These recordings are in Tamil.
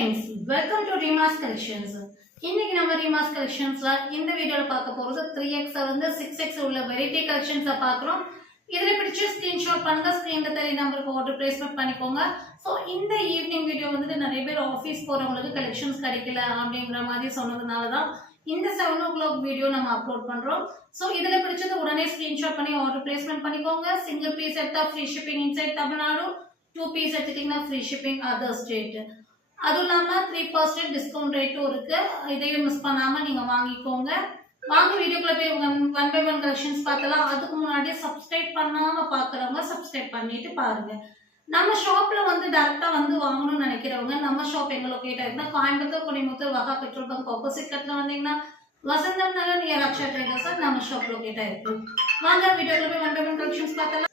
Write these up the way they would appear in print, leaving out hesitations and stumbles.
friends, welcome to Rima's Collections. இன்னைக்கு நம்ம Rima's Collectionsல இந்த வீடியோல பார்க்க போறது 3x வந்து 6x உள்ள வெரைட்டி கலெக்ஷன்ஸை பார்க்குறோம். இதில் பிடிச்ச ஸ்கிரீன்ஷாட் பண்ணுங்க, ஸ்கிரீன்ல தெரிய நம்பருக்கு ஆர்டர் பிளேஸ்மெண்ட் பண்ணிக்கோங்க. ஸோ இந்த ஈவினிங் வீடியோ வந்துட்டு நிறைய பேர் ஆஃபீஸ் போறவங்களுக்கு கலெக்ஷன்ஸ் கிடைக்கல அப்படிங்கிற மாதிரி சொன்னதுனால தான் இந்த 7 o'clock வீடியோ நம்ம அப்லோட் பண்றோம். ஸோ இதில் பிடிச்சது உடனே ஸ்கிரீன்ஷாட் பண்ணி ஆர்டர் பிளேஸ்மெண்ட் பண்ணிக்கோங்க. சிங்கிள் பீஸ் எடுத்தா free shipping inside Tamil Nadu, 2 piece எடுத்துட்டீங்கன்னா ஃப்ரீ ஷிப்பிங் அதர் ஸ்டேட். அதுவும் இல்லாமல் 3% டிஸ்கவுண்ட் ரேட்டும் இருக்கு. இதையும் மிஸ் பண்ணாம நீங்க வாங்கிக்கோங்க. வாங்க வீடியோக்குள்ள போய் ஒன் பை ஒன் கலெக்ஷன்ஸ் பார்த்தலாம். அதுக்கு முன்னாடி சப்ஸ்கிரைப் பண்ணாம பாக்குறவங்க சப்ஸ்கிரைப் பண்ணிட்டு பாருங்க. நம்ம ஷாப்ல வந்து டைரக்டா வந்து வாங்கணும்னு நினைக்கிறவங்க நம்ம ஷாப் எங்க லொகேட் ஆயிருந்தா கோயம்புத்தூர் குடிமுத்தூர் வகா பெட்ரோல் பங்க் ஆப்போசிட் கட்டில வந்தீங்கன்னா வசந்தம் நகர் நியர் அக்ஷயா ட்ரேடர்ஸ் நம்ம ஷாப் லொகேட் ஆயிருக்கு. வாங்க வீடியோக்குள்ள போய் ஒன் பை ஒன் கலெக்ஷன்ஸ் பார்த்தலாம்.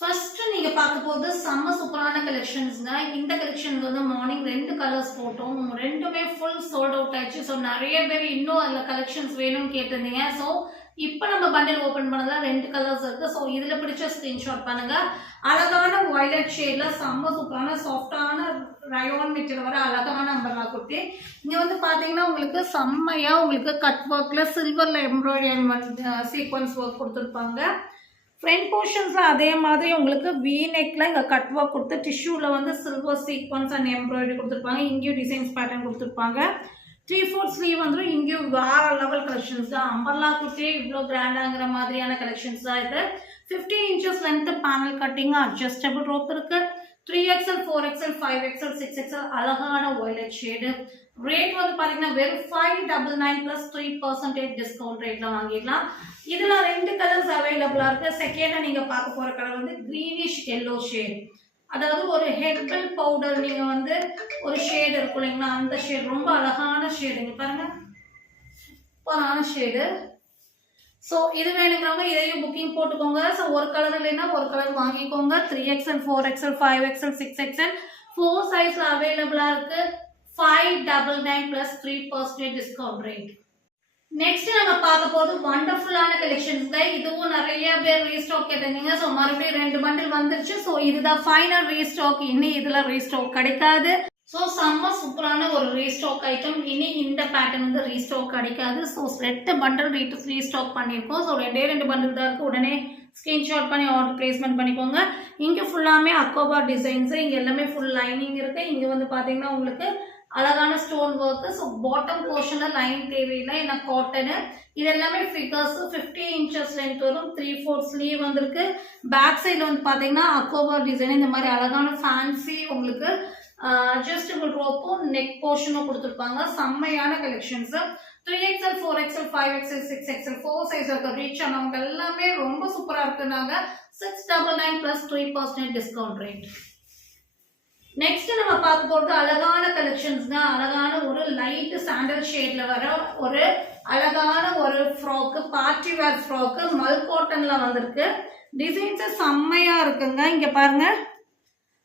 ஃபர்ஸ்ட் நீங்க பார்க்க போது செம்ம சூப்பரான கலெக்ஷன்ஸ்ங்க. இந்த கலெக்ஷன் வந்து மார்னிங் 2 கலர்ஸ் போட்டோம், ரெண்டுமே ஃபுல் சோல்ட் அவுட் ஆயிடுச்சு. ஸோ நிறைய பேர் இன்னும் அதில் கலெக்ஷன்ஸ் வேணும்னு கேட்டிருந்தீங்க. ஸோ இப்போ நம்ம பண்டில் ஓப்பன் பண்ணதுல 2 கலர்ஸ் இருக்கு. ஸோ இதில் பிடிச்ச ஸ்கிரீன்ஷாட் பண்ணுங்க. அழகான வயலட் ஷேட்ல செம்ம சூப்பரான சாஃப்டான ரயோன் மெட்டீரியல் வர அழகான அம்பர்லா குர்த்தி. இங்க வந்து பாத்தீங்கன்னா உங்களுக்கு செம்மையா உங்களுக்கு கட் ஒர்க்ல சில்வர்ல எம்ப்ராய்டரி சீக்வன்ஸ் ஒர்க் கொடுத்துருப்பாங்க. ஃப்ரண்ட் போர்ஷன்ஸ்ல அதே மாதிரி உங்களுக்கு வி நெக்ல இங்க கட் ஒர்க் கொடுத்து டிஷ்யூல வந்து சில்வர் சீக்வன்ஸ் அண்ட் எம்ப்ராய்டரி கொடுத்துருப்பாங்க. இங்கேயும் டிசைன்ஸ் பேட்டர்ன் கொடுத்துருப்பாங்க. 3/4 ஸ்லீவ் வந்து இங்கேயும் வேற லெவல் கலெக்ஷன்ஸ் தான். அம்பர்லா குர்த்தி இவ்வளோ கிராண்டாங்கிற மாதிரியான கலெக்ஷன்ஸ் தான் இது. 15 inches length panel cutting, adjustable rope இருக்கு. 3XL, 4XL, 5XL, 6XL அழகான வயலட் ஷேடு. ரேட் வந்து பாத்தீங்கன்னா வெறும் 599 plus 3% டிஸ்கவுண்ட் ரேட்ல வாங்கிடலாம். இதுல 2 கலர்ஸ் அவைலபிளா இருக்கு. செகண்டா நீங்க பார்க்க போற கலர் வந்து கிரீனிஷ் எல்லோ ஷேட். அதாவது ஒரு ஹெர்பல் பவுடர் நீங்க வந்து ஒரு ஷேடு இருக்கும் இல்லைங்களா, அந்த ஷேட் ரொம்ப அழகான ஷேடுங்க பாருங்க, சூப்பரான ஷேடு. ஸோ இது வேணுங்கிறவங்க இதையும் புக்கிங் போட்டுக்கோங்க. ஸோ ஒரு கலர் இல்லைன்னா ஒரு கலர் வாங்கிக்கோங்க. 3XL, 4XL, 5XL, 6XL 4 சைஸ்ல அவைலபிளா இருக்கு. 599 plus 3% டிஸ்கவுண்ட் ரேட். நெக்ஸ்ட் நம்ம பார்க்க போது வண்டர்ஃபுல்லான கலெக்ஷன்ஸ் தான். இதுவும் நிறைய பேர் ரீஸ்டாக் கேட்டிருந்தீங்க. ஸோ மறுபடியும் 2 பண்டில் வந்துருச்சு. ஸோ இதுதான் ஃபைனல் ரீஸ்டாக். இனி இதுல ரீஸ்டாக் கிடைக்காது. ஸோ செம்ம சூப்பரான ஒரு ரீஸ்டாக் ஐட்டம். இனி இந்த பேட்டர்ன் வந்து ரீஸ்டாக் கிடைக்காது. ஸோ 2 பண்டில் ரீஸ்டாக் பண்ணியிருக்கோம். ஸோ 2 பண்டில் தான் இருக்கு. உடனே ஸ்கிரீன்ஷாட் பண்ணி ஆர்டர் பிளேஸ்மெண்ட் பண்ணிக்கோங்க. இங்கே ஃபுல்லாமே அக்கோபா டிசைன்ஸ், இங்கே எல்லாமே ஃபுல் லைனிங் இருக்கு. இங்கே வந்து பார்த்தீங்கன்னா உங்களுக்கு அழகான ஸ்டோன் ஒர்க். ஸோ பாட்டம் போர்ஷன்ல லைன் தேவையில்லை, ஏன்னா காட்டனு. இது எல்லாமே ஃபிகர்ஸ் 50 inches லென்த் வரும். 3/4 ஸ்லீவ் வந்திருக்கு. பேக் சைடில் வந்து பார்த்தீங்கன்னா அக்கோபா டிசைன் இந்த மாதிரி அழகான ஃபேன்சி உங்களுக்கு அட்ஜஸ்டபிள் ரோப்பும் நெக் போர்ஷனும் கொடுத்துருப்பாங்க. செம்மையான collections. 3XL, 4XL, 5XL, 6XL 4 size reach ஆனவங்க எல்லாமே ரொம்ப சூப்பரா இருக்குனாங்க. 699 plus 3% டிஸ்கவுண்ட் ரேட். நெக்ஸ்ட் நம்ம பார்க்க போறது அழகான கலெக்ஷன்ஸ் தான். அழகான ஒரு லைட் சாண்டல் ஷேட்ல வர ஒரு அழகான ஒரு ஃப்ராக், பார்ட்டி வேர் ஃப்ராக் மல் காட்டன்ல வந்திருக்கு. டிசைன்ஸ் செம்மையா இருக்குங்க. இங்க பாருங்க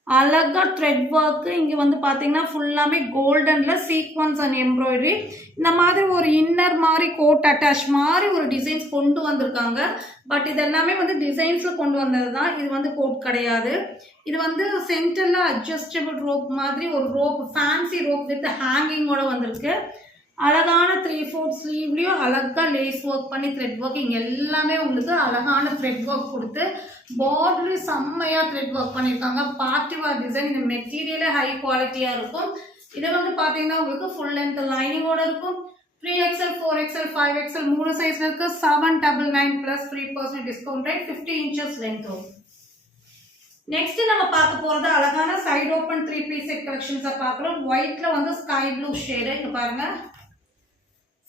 அழகா த்ரெட் ஒர்க். இங்க வந்து பாத்தீங்கன்னா ஃபுல்லாமே கோல்டன்ல சீக்வன்ஸ் அண்ட் எம்ப்ராய்டரி. இந்த மாதிரி ஒரு இன்னர் மாதிரி கோட் அட்டாச் மாதிரி ஒரு டிசைன்ஸ் கொண்டு வந்திருக்காங்க. பட் இது எல்லாமே வந்து டிசைன்ஸ்ல கொண்டு வந்தது தான். இது வந்து கோட் கிடையாது. இது வந்து சென்டர்ல அட்ஜஸ்டபிள் ரோப் மாதிரி ஒரு ரோப், ஃபேன்சி ரோப் வித் ஹேங்கிங்கோட வந்திருக்கு. அழகான 3/4 ஸ்லீவ்லயும் அழகா லேஸ் ஒர்க் பண்ணி த்ரெட் ஒர்க். இங்க எல்லாமே உங்களுக்கு அழகான த்ரெட் ஒர்க் கொடுத்து பார்டர் செம்மையா த்ரெட் ஒர்க் பண்ணிருக்காங்க. Party wear design. இந்த மெட்டீரியலே ஹை குவாலிட்டியா இருக்கும். இது வந்து பாத்தீங்கன்னா உங்களுக்கு ஃபுல் லென்த் லைனிங்கோட இருக்கும். 3XL, 4XL, 5XL 3 சைஸ்ல இருக்கு. 799 plus 3% discount rate. 50 inches length வரும். நெக்ஸ்ட் நம்ம பார்க்க போறது அழகான side open 3 piece set collections பார்க்குறோம். ஒயிட்ல வந்து ஸ்கை ப்ளூ ஷேடு. இங்க பாருங்க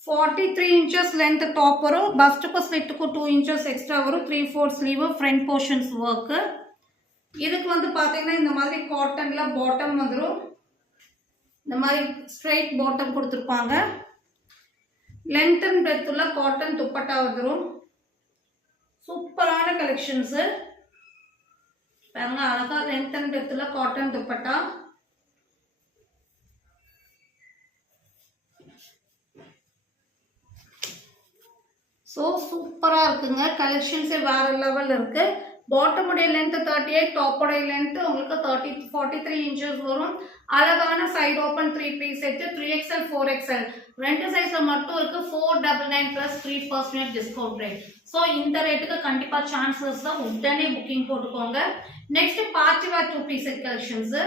43 inches லென்த் டாப் வரும். பஸ்ட்டுக்கு ஸ்லிட்டுக்கு 2 inches எக்ஸ்ட்ரா வரும். 3/4 ஸ்லீவ் ஃப்ரண்ட் போர்ஷன்ஸ் ஒர்க். இதுக்கு வந்து பாத்தீங்கன்னா இந்த மாதிரி காட்டன்ல பாட்டம் வந்துடும். இந்த மாதிரி ஸ்ட்ரைட் பாட்டம் கொடுத்துருப்பாங்க. லென்த் அண்ட் பிரெத் உள்ள காட்டன் துப்பட்டா வந்துடும். சூப்பரான கலெக்ஷன்ஸ் பாருங்க. அழகா லென்த் அண்ட் பிரெத் உள்ள காட்டன் துப்பட்டா. ஸோ சூப்பராக இருக்குங்க. கலெக்ஷன்ஸே வேற லெவல் இருக்கு. பாட்டம் உடைய லென்த் 38, டாப் உடைய லென்த் உங்களுக்கு 43 inches வரும். அழகான side open 3 piece set 3XL 4XL ரெண்டு சைஸ்ல மட்டும் இருக்கு 499 பிளஸ் 3% டிஸ்கவுண்ட் ரேட். ஸோ இந்த ரேட்டுக்கு கண்டிப்பா சான்சஸ் தான், உடனே புக்கிங் போட்டுக்கோங்க. Next party wear 2 piece set collections.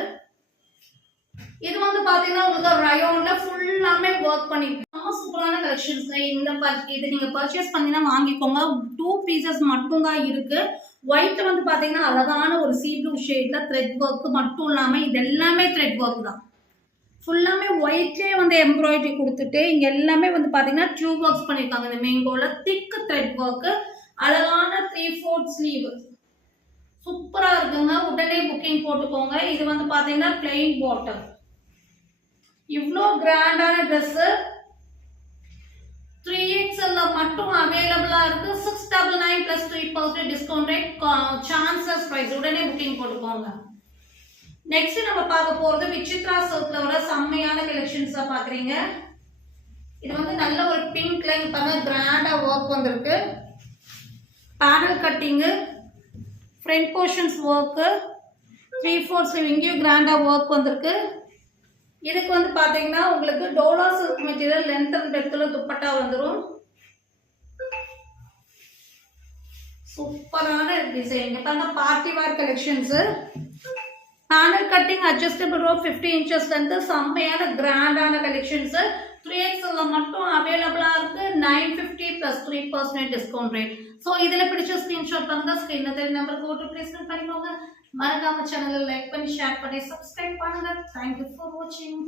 இது வந்து பாத்தீங்கன்னா உங்களுக்கு ரயோன்ல ஃபுல்லாமே ஒர்க் பண்ணிருக்கோம். சூப்பரான கலெக்ஷன்ஸ். இது நீங்க பர்ச்சேஸ் பண்ணீங்கன்னா வாங்கிக்கோங்க. 2 பீசஸ் மட்டும் தான் இருக்கு. ஒயிட் வந்து பாத்தீங்கன்னா அழகான ஒரு சீ ப்ளூ ஷேட்ல த்ரெட் ஒர்க் மட்டும் இல்லாம இது எல்லாமே த்ரெட் ஒர்க் தான். ஃபுல்லாமே ஒயிட்லயே வந்து எம்ப்ராய்டரி கொடுத்துட்டு இங்க எல்லாமே வந்து பாத்தீங்கன்னா டியூப் ஒர்க்ஸ் பண்ணிருக்காங்க. இந்த மேங்கோல திக் த்ரெட் ஒர்க், அழகான 3/4 ஸ்லீவ், சூப்பரா இருக்குங்க. உடனே புக்கிங் போட்டுக்கோங்க. இது வந்து பாத்தீங்கன்னா பிளெயின் பாட்டம். இவ்ளோ கிராண்டான ட்ரெஸ் 3XL மட்டும் அவைலபிளா இருக்கு. 699 plus 3% discount rate, chances price. உடனே புக்கிங் போட்டுக்கோங்க. நெக்ஸ்ட் நம்ம பார்க்க போறது விசித்ரா சில்க்ல வர செம்மையான கலெக்ஷன்ஸ் பாக்குறீங்க. இது வந்து நல்ல ஒரு பிங்க் லைன் பண்ண கிராண்டா ஒர்க் வந்திருக்கு. Panel cutting, front portions work, 3/4 sleeve இங்கேயும் கிராண்டா ஒர்க் வந்திருக்கு. இதுக்கு வந்து பாத்தீங்கன்னா உங்களுக்கு Dola silk material length and டெப்த்ல துப்பட்டா வந்துரும். சூப்பரான டிசைன். பாருங்க party wear collections. Panel cutting, adjustable ரோ 50 இன்ச்சஸ் லென்த், செம்மையான கிராண்டான கலெக்ஷன்ஸ். 3XL மட்டும் அவைலபிளா இருக்கு. 950 பிளஸ் 3% டிஸ்கவுண்ட் ரேட். ஸோ இதுல பிடிச்ச ஸ்கிரீன்ஷாட் பண்ணுங்க. ஸ்கிரீன்ல தெரிய நம்பருக்கு போட்டு பிளேஸ்மெண்ட் பண்ணிக்கோங்க. மறக்காம சேனலை லைக் பண்ணி ஷேர் பண்ணி சப்ஸ்கிரைப் பண்ணுங்க. தேங்க்யூ ஃபார் வாட்சிங்.